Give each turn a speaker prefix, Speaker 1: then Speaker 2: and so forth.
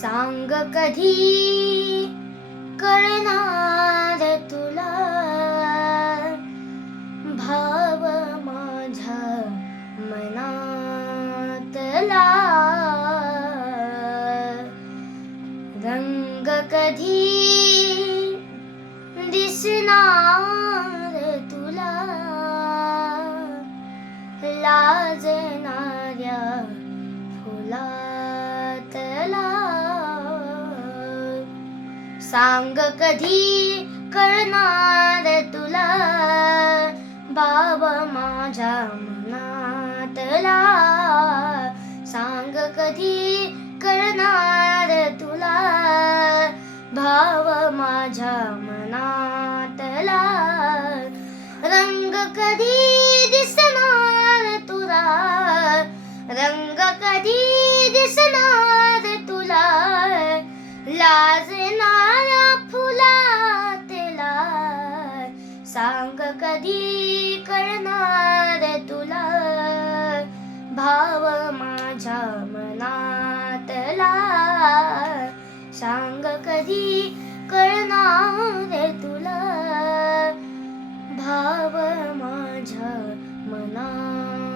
Speaker 1: सांग कधी कळणार तुला? भाव माझ्या मनातला रंग कधी दिसणार तुला? लाज सांग कधी कळणार तुला? बाब माझ्या मनातला सांग कधी कळणार तुला? भाव माझ्या मनातला रंग कधी दिसणार तुला? रंग कधी सांग कधी कळणार तुला? भाव माझ्या मनातला सांग कधी कळणार तुला? भाव माझ्या मना